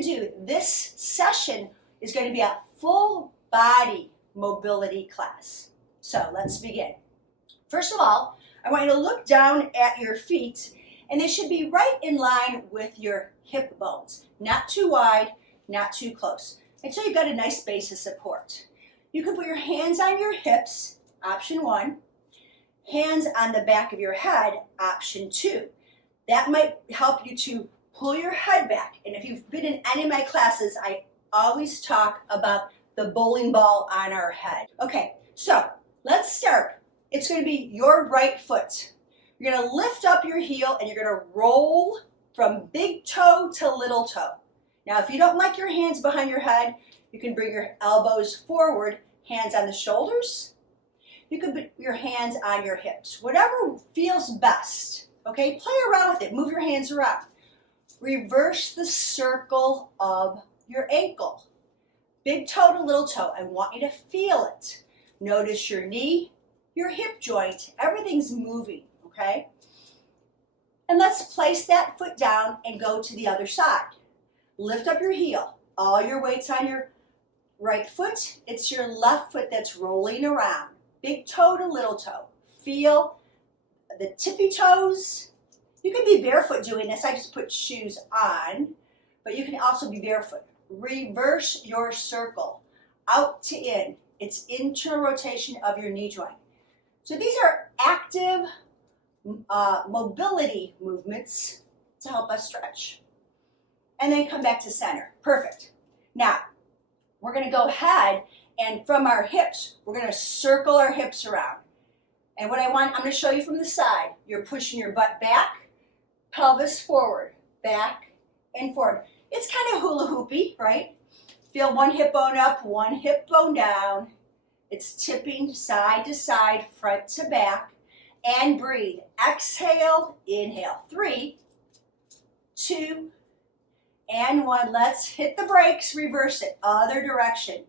going to do this session is going to be a full body mobility class. So let's begin. First of all, I want you to look down at your feet, and they should be right in line with your hip bones. Not too wide, not too close. Until you've got a nice base of support. You can put your hands on your hips, option 1. Hands on the back of your head, option 2. That might help you to pull your head back. And if you've been in any of my classes, I always talk about the bowling ball on our head. Okay, so let's start. It's going to be your right foot. You're going to lift up your heel and you're going to roll from big toe to little toe. Now, if you don't like your hands behind your head, you can bring your elbows forward, hands on the shoulders. You can put your hands on your hips. Whatever feels best, okay? Play around with it. Move your hands around. Reverse the circle of your ankle. Big toe to little toe. I want you to feel it. Notice your knee, your hip joint. Everything's moving, okay? And let's place that foot down and go to the other side. Lift up your heel. All your weight's on your right foot. It's your left foot that's rolling around. Big toe to little toe. Feel the tippy toes. You can be barefoot doing this. I just put shoes on, but you can also be barefoot. Reverse your circle, out to in. It's internal rotation of your knee joint. So these are active mobility movements to help us stretch. And then come back to center. Perfect. Now, we're going to go ahead and from our hips, we're going to circle our hips around. And what I'm going to show you from the side, you're pushing your butt back, pelvis forward, back and forward. It's kind of hula hoopy, right? Feel one hip bone up, one hip bone down. It's tipping side to side, front to back, and breathe. Exhale, inhale. 3, 2, and 1. Let's hit the brakes, reverse it, other direction.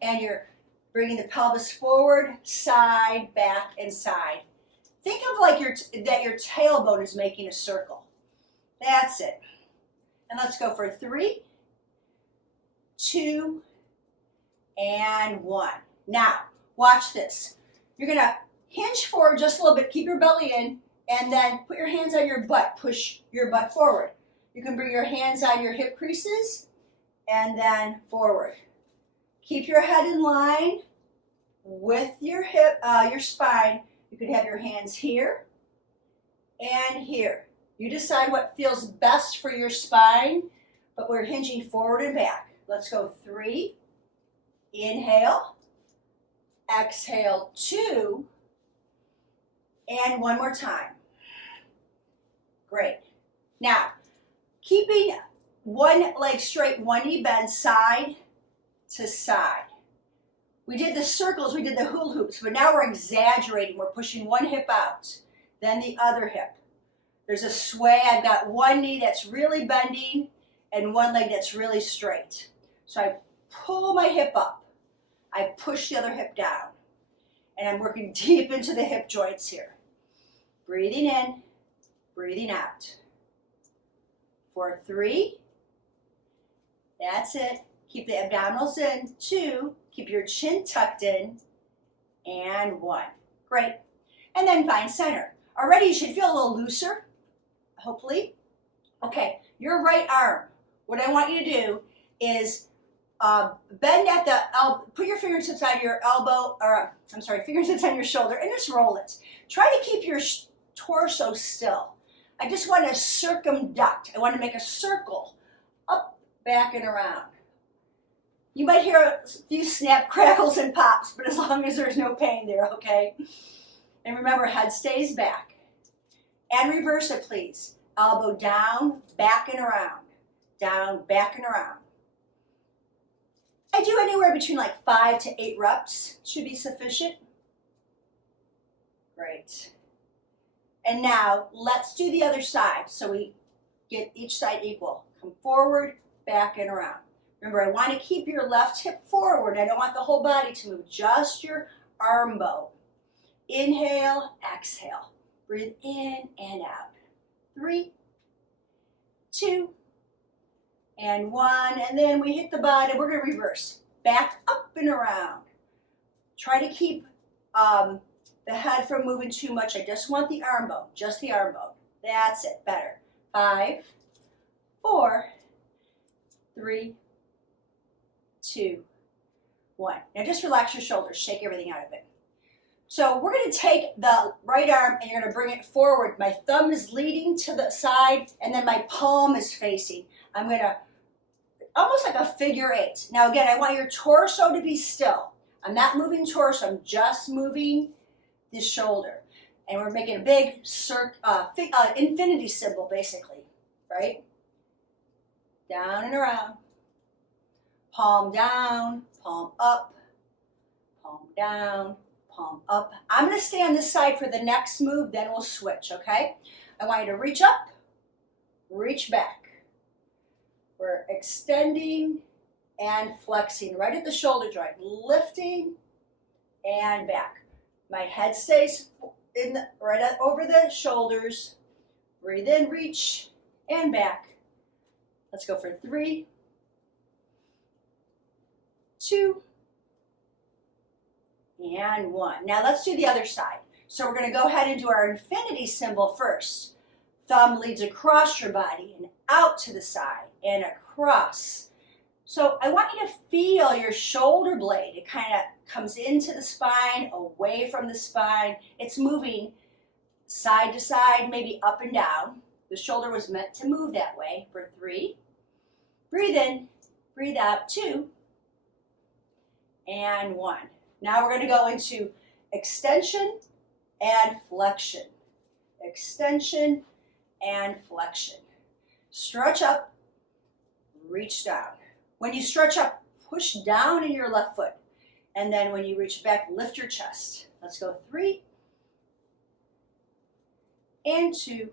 And you're bringing the pelvis forward, side, back, and side. Think of like that your tailbone is making a circle. That's it. And let's go for 3, 2, and 1. Now, watch this. You're going to hinge forward just a little bit, keep your belly in, and then put your hands on your butt, push your butt forward. You can bring your hands on your hip creases, and then forward. Keep your head in line with your hip, your spine. You could have your hands here and here. You decide what feels best for your spine, but we're hinging forward and back. Let's go 3, inhale, exhale 2, and one more time. Great. Now, keeping one leg straight, one knee bent side to side. We did the circles, we did the hula hoops, but now we're exaggerating. We're pushing one hip out, then the other hip. There's a sway. I've got one knee that's really bending and one leg that's really straight. So I pull my hip up. I push the other hip down. And I'm working deep into the hip joints here. Breathing in, breathing out. For 3. That's it. Keep the abdominals in. 2. Keep your chin tucked in. And 1. Great. And then find center. Already you should feel a little looser, hopefully. Okay, your right arm. What I want you to do is bend at the elbow, put your fingertips on your elbow, fingertips on your shoulder, and just roll it. Try to keep your torso still. I just want to circumduct. I want to make a circle up, back, and around. You might hear a few snap, crackles, and pops, but as long as there's no pain there, okay? And remember, head stays back. And reverse it, please. Elbow down, back, and around. Down, back, and around. I do anywhere between like 5 to 8 reps. Should be sufficient. Great. And now, let's do the other side so we get each side equal. Come forward, back, and around. Remember, I want to keep your left hip forward. I don't want the whole body to move, just your arm bone. Inhale, exhale. Breathe in and out. 3, 2, and 1, and then we hit the butt, and we're going to reverse. Back up and around. Try to keep the head from moving too much. I just want the arm bone, just the arm bone. That's it, better. 5, 4, 3, 2, 1. Now just relax your shoulders, shake everything out of it. So we're going to take the right arm and you're going to bring it forward. My thumb is leading to the side and then my palm is facing. I'm going to, almost like a figure 8. Now again, I want your torso to be still. I'm not moving torso, I'm just moving the shoulder. And we're making a big infinity symbol basically, right? Down and around. Palm down, palm up, palm down, palm up. I'm going to stay on this side for the next move, then we'll switch, okay? I want you to reach up, reach back. We're extending and flexing right at the shoulder joint, lifting and back. My head stays right over the shoulders. Breathe in, reach, and back. Let's go for 3, 2, and 1. Now let's do the other side. So we're going to go ahead and do our infinity symbol first. Thumb leads across your body and out to the side and across. So I want you to feel your shoulder blade. It kind of comes into the spine, away from the spine. It's moving side to side, maybe up and down. The shoulder was meant to move that way for 3. Breathe in, breathe out, 2, and 1. Now we're going to go into extension and flexion. Extension and flexion. Stretch up, reach down. When you stretch up, push down in your left foot. And then when you reach back, lift your chest. Let's go 3 and 2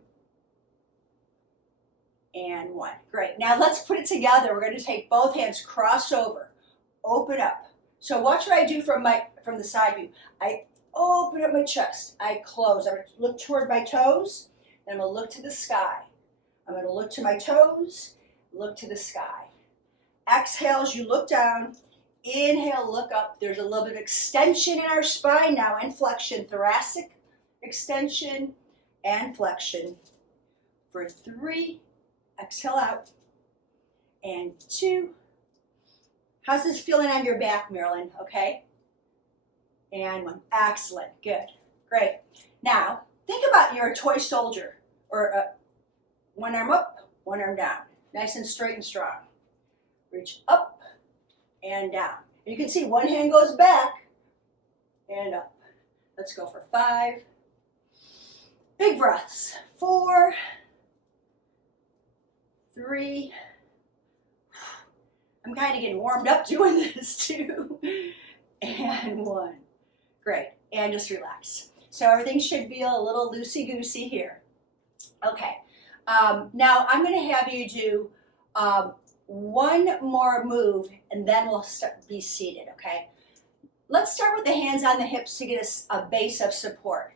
and 1. Great. Now let's put it together. We're going to take both hands, cross over, open up. So watch what I do from the side view. I open up my chest. I close. I'm going to look toward my toes. Then I'm going to look to the sky. I'm going to look to my toes, look to the sky. Exhale as you look down. Inhale, look up. There's a little bit of extension in our spine now and flexion. Thoracic extension and flexion. For 3, exhale out. And 2. How's this feeling on your back, Marilyn? Okay. And 1. Excellent. Good. Great. Now, think about your toy soldier. Or one arm up, one arm down. Nice and straight and strong. Reach up and down. And you can see one hand goes back and up. Let's go for 5. Big breaths. 4, 3. I'm kind of getting warmed up doing this too. And 1. Great. And just relax. So everything should feel a little loosey-goosey here. Okay. Now I'm going to have you do one more move and then we'll be seated, okay? Let's start with the hands on the hips to get a base of support.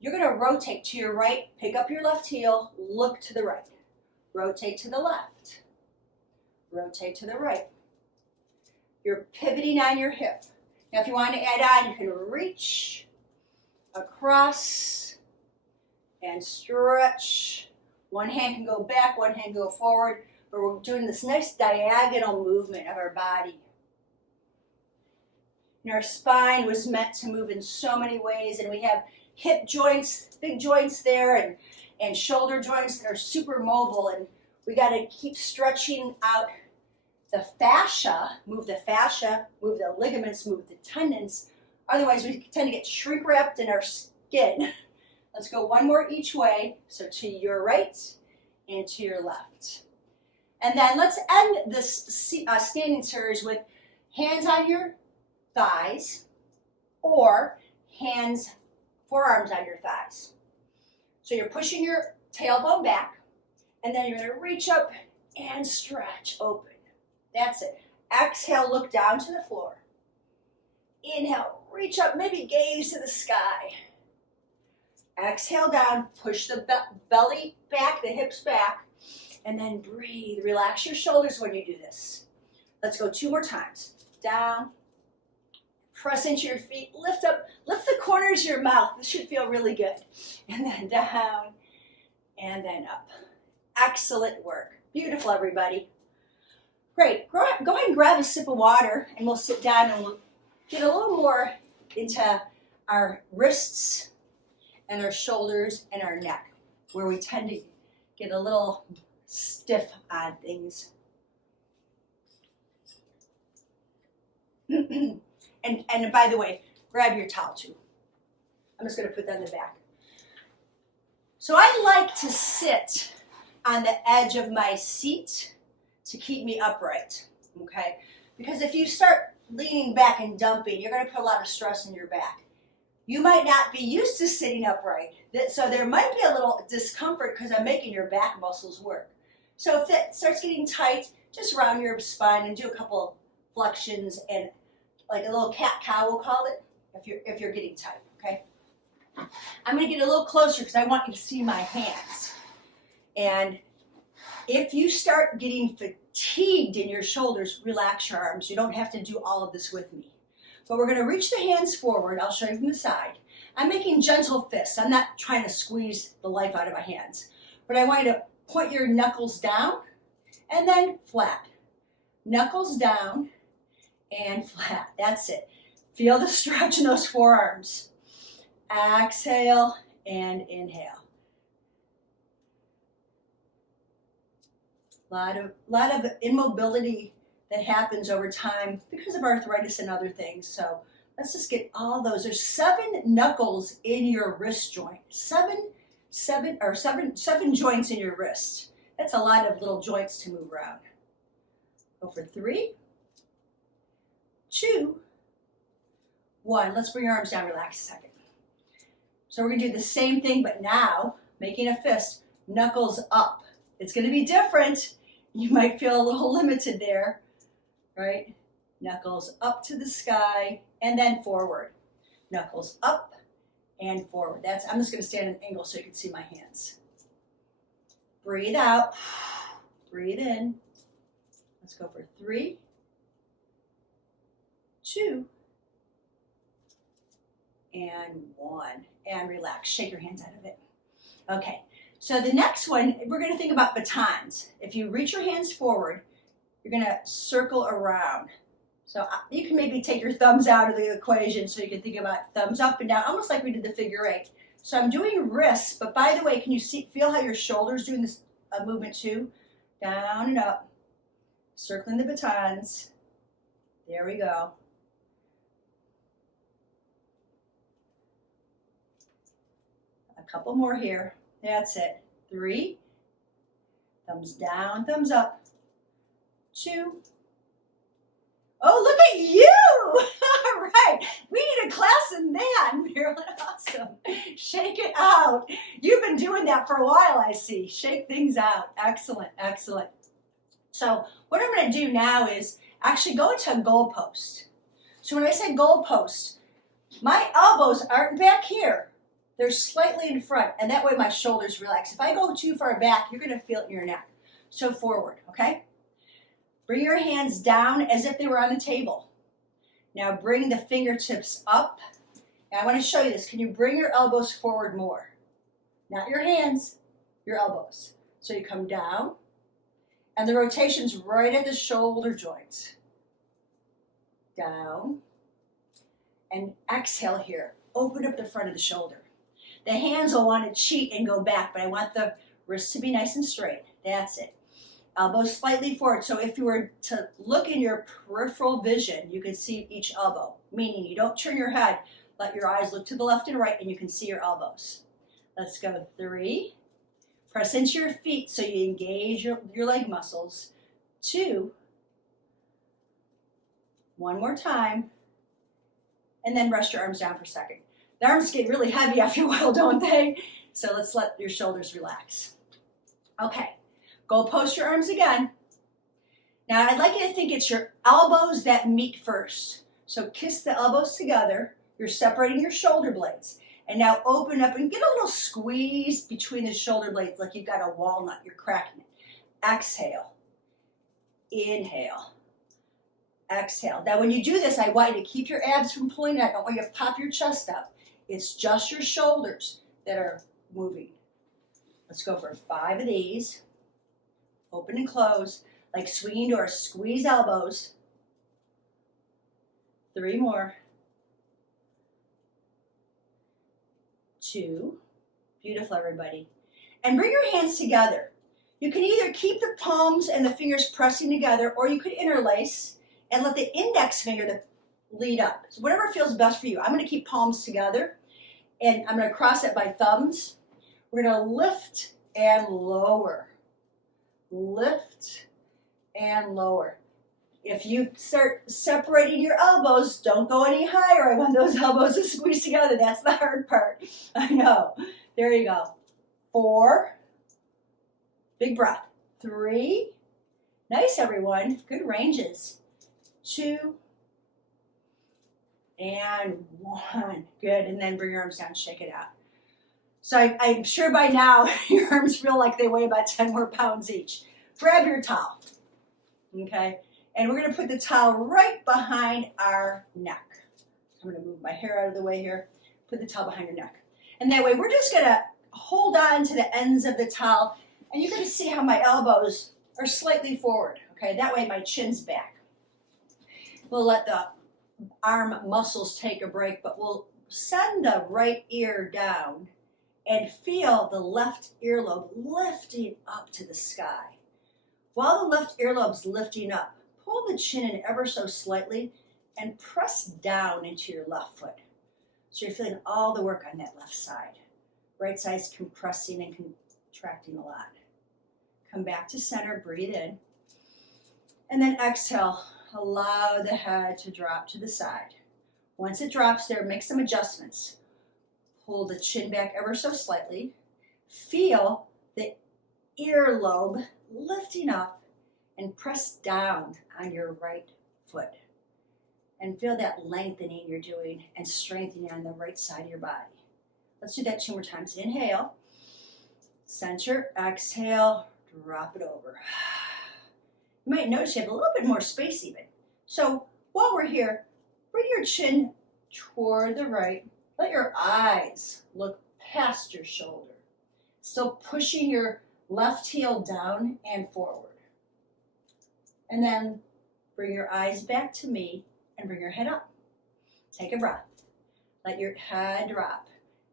You're going to rotate to your right, pick up your left heel, look to the right. Rotate to the left. Rotate to the right. You're pivoting on your hip. Now if you want to add on, you can reach across and stretch. One hand can go back, one hand go forward, but we're doing this nice diagonal movement of our body. And our spine was meant to move in so many ways, and we have hip joints, big joints there, and shoulder joints that are super mobile, and we got to keep stretching out the fascia, move the ligaments, move the tendons. Otherwise, we tend to get shrink wrapped in our skin. Let's go one more each way. So to your right and to your left. And then let's end this standing series with hands on your thighs or forearms on your thighs. So you're pushing your tailbone back and then you're going to reach up and stretch open. That's it. Exhale, look down to the floor. Inhale, reach up, maybe gaze to the sky. Exhale down, push the belly back, the hips back, And then breathe. Relax your shoulders when you do this. Let's go 2 more times. Down. Press into your feet. Lift up. Lift the corners of your mouth. This should feel really good. And then down. And then up. Excellent work. Beautiful, everybody. Great. Go ahead and grab a sip of water, and we'll sit down and we'll get a little more into our wrists and our shoulders and our neck, where we tend to get a little stiff on things. and by the way, grab your towel too. I'm just going to put that in the back. So I like to sit on the edge of my seat to keep me upright, okay? Because if you start leaning back and dumping, you're going to put a lot of stress in your back. You might not be used to sitting upright, so there might be a little discomfort because I'm making your back muscles work. So if it starts getting tight, just round your spine and do a couple flexions and like a little cat-cow, we'll call it, if you're getting tight, okay? I'm going to get a little closer because I want you to see my hands. And if you start getting fatigued in your shoulders, relax your arms. You don't have to do all of this with me. But we're going to reach the hands forward. I'll show you from the side. I'm making gentle fists. I'm not trying to squeeze the life out of my hands. But I want you to point your knuckles down and then flat. Knuckles down and flat. That's it. Feel the stretch in those forearms. Exhale and inhale. A lot of immobility that happens over time because of arthritis and other things. So let's just get all those. There's 7 knuckles in your wrist joint. Seven joints in your wrist. That's a lot of little joints to move around. Go for 3, 2, 1. Let's bring your arms down. Relax a second. So we're going to do the same thing, but now making a fist, knuckles up. It's going to be different. You might feel a little limited there, right? Knuckles up to the sky and then forward. Knuckles up and forward. I'm just going to stand at an angle so you can see my hands. Breathe out. Breathe in. Let's go for 3, 2, and 1. And relax. Shake your hands out of it. Okay. So the next one, we're going to think about batons. If you reach your hands forward, you're going to circle around. So you can maybe take your thumbs out of the equation so you can think about thumbs up and down, almost like we did the figure 8. So I'm doing wrists, but by the way, can you feel how your shoulders doing this movement too? Down and up. Circling the batons. There we go. A couple more here. That's it. 3, thumbs down, thumbs up. 2. Oh, look at you! All right, we need a class in that, Marilyn. Awesome. Shake it out. You've been doing that for a while, I see. Shake things out. Excellent, excellent. So what I'm going to do now is actually go into a goalpost. So when I say goalpost, my elbows aren't back here. They're slightly in front, and that way my shoulders relax. If I go too far back, you're going to feel it in your neck. So forward, okay? Bring your hands down as if they were on the table. Now bring the fingertips up. And I want to show you this. Can you bring your elbows forward more? Not your hands, your elbows. So you come down, and the rotation's right at the shoulder joints. Down, and exhale here. Open up the front of the shoulder. The hands will want to cheat and go back, but I want the wrists to be nice and straight. That's it. Elbows slightly forward. So if you were to look in your peripheral vision, you can see each elbow, meaning you don't turn your head. Let your eyes look to the left and right, and you can see your elbows. Let's go 3. Press into your feet so you engage your leg muscles. 2. 1 more time. And then rest your arms down for a second. The arms get really heavy after a while, don't they? So let's let your shoulders relax. Okay, go post your arms again. Now I'd like you to think it's your elbows that meet first. So kiss the elbows together. You're separating your shoulder blades. And now open up and get a little squeeze between the shoulder blades like you've got a walnut, you're cracking it. exhale, inhale, exhale. Now when you do this, I want you to keep your abs from pulling out. I don't want you to pop your chest up. It's just your shoulders that are moving. Let's go for 5 of these. Open and close, like swinging doors. Squeeze elbows. 3 more. 2. Beautiful, everybody. And bring your hands together. You can either keep the palms and the fingers pressing together, or you could interlace and let the index finger lead up. So whatever feels best for you. I'm going to keep palms together, and I'm going to cross it by thumbs. We're going to lift and lower. Lift and lower. If you start separating your elbows, don't go any higher. I want those elbows to squeeze together. That's the hard part. I know. There you go. 4. Big breath. 3. Nice, everyone. Good ranges. 2. And 1. Good. And then bring your arms down. Shake it out. So I'm sure by now your arms feel like they weigh about 10 more pounds each. Grab your towel. Okay? And we're going to put the towel right behind our neck. I'm going to move my hair out of the way here. Put the towel behind your neck. And that way we're just going to hold on to the ends of the towel. And you're going to see how my elbows are slightly forward. Okay, that way my chin's back. We'll let the arm muscles take a break, but we'll send the right ear down and feel the left earlobe lifting up to the sky. While the left earlobe's lifting up, pull the chin in ever so slightly and press down into your left foot. So you're feeling all the work on that left side. Right side's compressing and contracting a lot. Come back to center, breathe in. And then exhale, allow the head to drop to the side. Once it drops there, make some adjustments. Pull the chin back ever so slightly. Feel the earlobe lifting up and press down on your right foot. And feel that lengthening you're doing and strengthening on the right side of your body. Let's do that 2 more times. Inhale, center, exhale, drop it over. You might notice you have a little bit more space even. So while we're here, bring your chin toward the right. Let your eyes look past your shoulder. Still pushing your left heel down and forward. And then bring your eyes back to me and bring your head up. Take a breath. Let your head drop.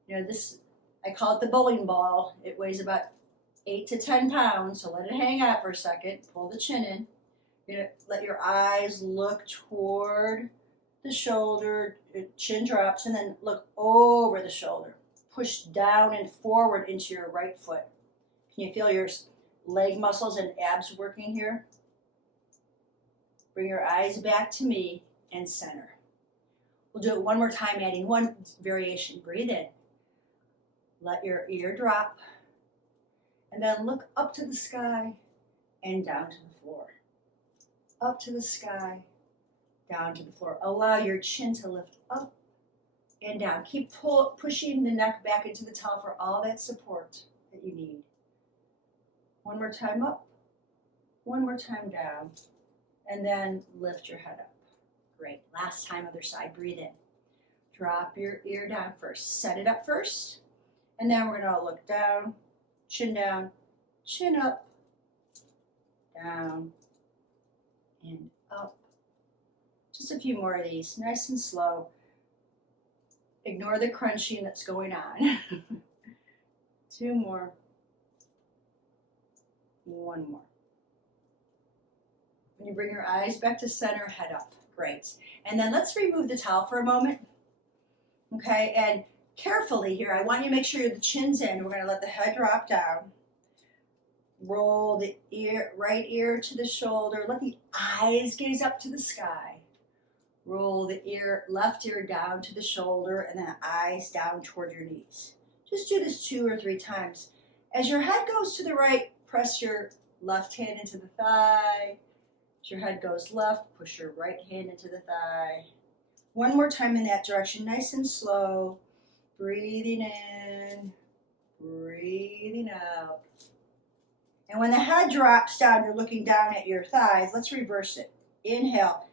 You know, this, I call it the bowling ball. It weighs about 8 to 10 pounds, so let it hang out for a second. Pull the chin in. You're gonna let your eyes look toward the shoulder, chin drops, and then look over the shoulder. Push down and forward into your right foot. Can you feel your leg muscles and abs working here? Bring your eyes back to me and center. We'll do it one more time, adding one variation. Breathe in. Let your ear drop. And then look up to the sky and down to the floor. Up to the sky, down to the floor. Allow your chin to lift up and down. Keep pushing the neck back into the towel for all that support that you need. One more time up, one more time down, and then lift your head up. Great. Last time, other side. Breathe in. Drop your ear down first. Set it up first, and then we're going to look down, chin up, down, and up. Just a few more of these, nice and slow. Ignore the crunching that's going on. 2 more. 1 more. When you bring your eyes back to center, head up. Great. And then let's remove the towel for a moment. Okay, and carefully here, I want you to make sure the chin's in. We're going to let the head drop down. Roll the right ear to the shoulder. Let the eyes gaze up to the sky. Roll the left ear down to the shoulder, and then eyes down toward your knees. Just do this 2 or 3 times. As your head goes to the right, press your left hand into the thigh. As your head goes left, push your right hand into the thigh. One more time in that direction, nice and slow. Breathing in, breathing out. And when the head drops down, you're looking down at your thighs. Let's reverse it. Inhale,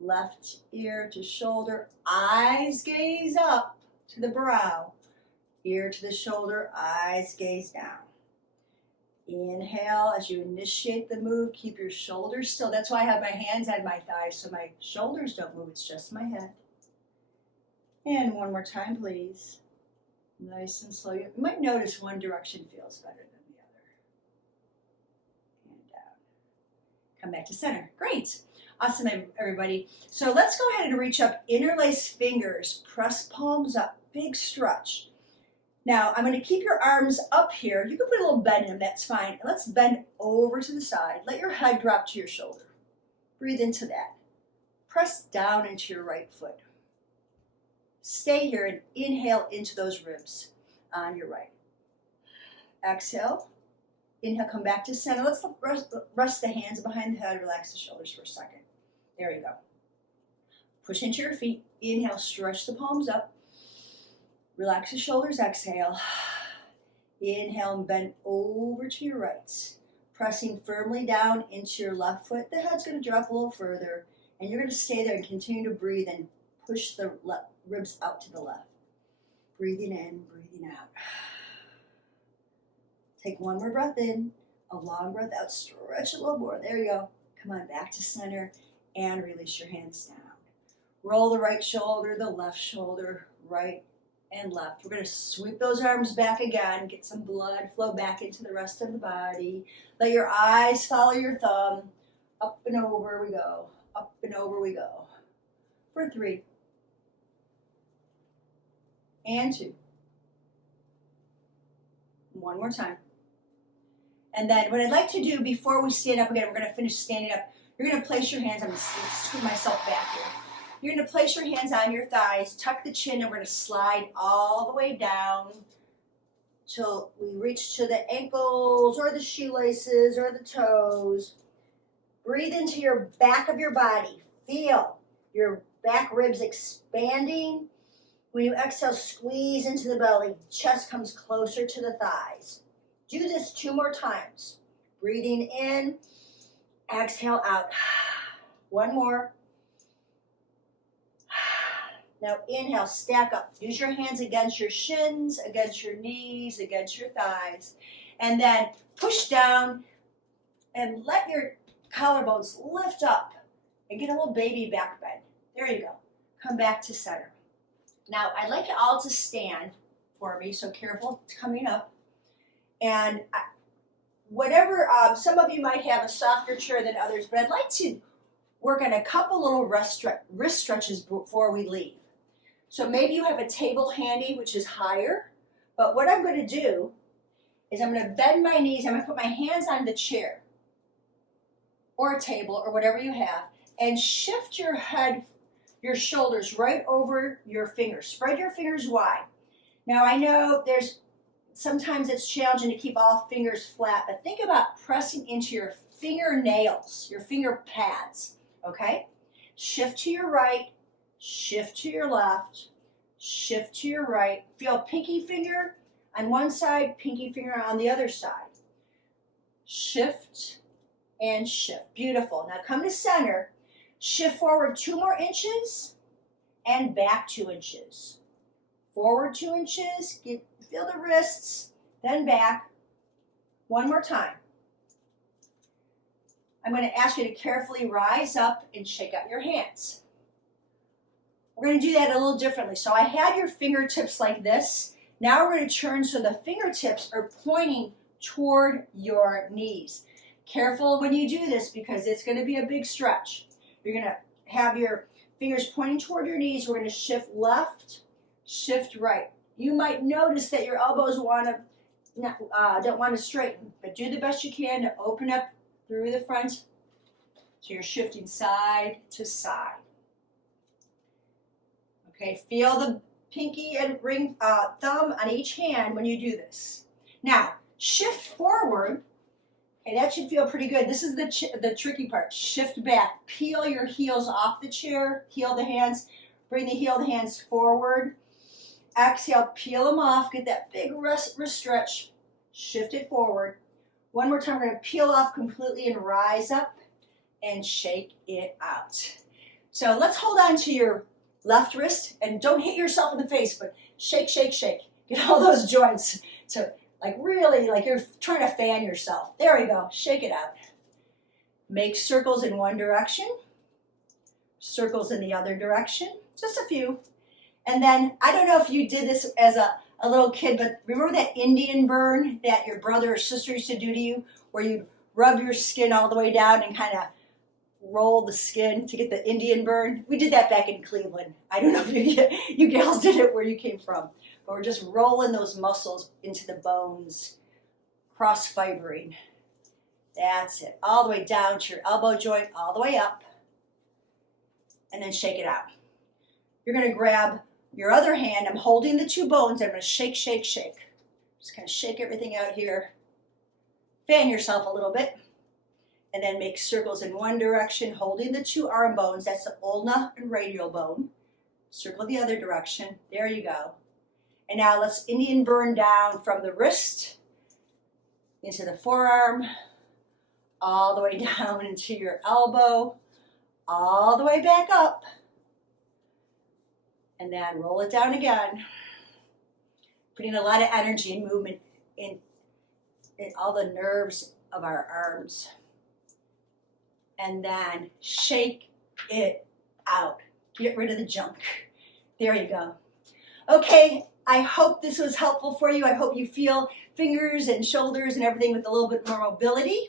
left ear to shoulder, eyes gaze up to the brow, ear to the shoulder, eyes gaze down. Inhale, as you initiate the move, keep your shoulders still. That's why I have my hands on my thighs, so my shoulders don't move, it's just my head. And one more time, please. Nice and slow. You might notice one direction feels better than the other. And down. Come back to center. Great. Awesome, everybody. So let's go ahead and reach up, interlace fingers, press palms up, big stretch. Now, I'm going to keep your arms up here. You can put a little bend in them, that's fine. Let's bend over to the side. Let your head drop to your shoulder. Breathe into that. Press down into your right foot. Stay here and inhale into those ribs on your right. Exhale. Inhale, come back to center. Let's rest the hands behind the head. Relax the shoulders for a second. There you go. Push into your feet. Inhale, stretch the palms up. Relax the shoulders. Exhale. Inhale and bend over to your right. Pressing firmly down into your left foot. The head's going to drop a little further. And you're going to stay there and continue to breathe and push the ribs out to the left. Breathing in, breathing out. Take one more breath in, a long breath out, stretch a little more. There you go. Come on, back to center and release your hands down. Roll the right shoulder, the left shoulder, right and left. We're going to sweep those arms back again, get some blood flow back into the rest of the body. Let your eyes follow your thumb. Up and over we go. Up and over we go. For 3. And 2. One more time. And then what I'd like to do before we stand up again, we're going to finish standing up. You're going to place your hands, I'm going to scoot myself back here. You're going to place your hands on your thighs, tuck the chin, and we're going to slide all the way down till we reach to the ankles or the shoelaces or the toes. Breathe into your back of your body. Feel your back ribs expanding. When you exhale, squeeze into the belly. Chest comes closer to the thighs. Do this 2 more times. Breathing in, exhale out. 1 more. Now inhale, stack up. Use your hands against your shins, against your knees, against your thighs. And then push down and let your collarbones lift up and get a little baby back bend. There you go. Come back to center. Now, I'd like you all to stand for me, so careful coming up. And whatever, some of you might have a softer chair than others, but I'd like to work on a couple little wrist stretches before we leave. So maybe you have a table handy, which is higher, but what I'm going to do is I'm going to bend my knees, I'm going to put my hands on the chair or a table or whatever you have, and shift your head, your shoulders right over your fingers. Spread your fingers wide. Now I know sometimes it's challenging to keep all fingers flat, but think about pressing into your fingernails, your finger pads, okay? Shift to your right, shift to your left, shift to your right. Feel pinky finger on one side, pinky finger on the other side. Shift and shift. Beautiful. Now come to center. Shift forward 2 more inches and back 2 inches. Forward 2 inches, feel the wrists, then back. 1 more time. I'm going to ask you to carefully rise up and shake out your hands. We're going to do that a little differently. So I had your fingertips like this. Now we're going to turn so the fingertips are pointing toward your knees. Careful when you do this because it's going to be a big stretch. You're going to have your fingers pointing toward your knees. We're going to shift left, shift right. You might notice that your elbows don't want to straighten, but do the best you can to open up through the front. So you're shifting side to side. Okay, feel the pinky and ring thumb on each hand when you do this. Now, shift forward. Okay, that should feel pretty good. This is the tricky part. Shift back. Peel your heels off the chair. Heel the hands. Bring the heel of the hands forward. Exhale, peel them off. Get that big wrist stretch. Shift it forward. One more time, we're gonna peel off completely and rise up and shake it out. So let's hold on to your left wrist and don't hit yourself in the face, but shake, shake, shake. Get all those joints. So like really, like you're trying to fan yourself. There we go, shake it out. Make circles in one direction, circles in the other direction, just a few. And then, I don't know if you did this as a little kid, but remember that Indian burn that your brother or sister used to do to you, where you rub your skin all the way down and kind of roll the skin to get the Indian burn? We did that back in Cleveland. I don't know if you gals did it where you came from, but we're just rolling those muscles into the bones, cross-fibering. That's it. All the way down to your elbow joint, all the way up, and then shake it out. You're going to grab your other hand. I'm holding the two bones. I'm going to shake, shake, shake. Just kind of shake everything out here. Fan yourself a little bit. And then make circles in one direction, holding the two arm bones. That's the ulna and radial bone. Circle the other direction. There you go. And now let's Indian burn down from the wrist into the forearm, all the way down into your elbow, all the way back up. And then roll it down again. Putting a lot of energy and movement in all the nerves of our arms. And then shake it out. Get rid of the junk. There you go. Okay, I hope this was helpful for you. I hope you feel fingers and shoulders and everything with a little bit more mobility.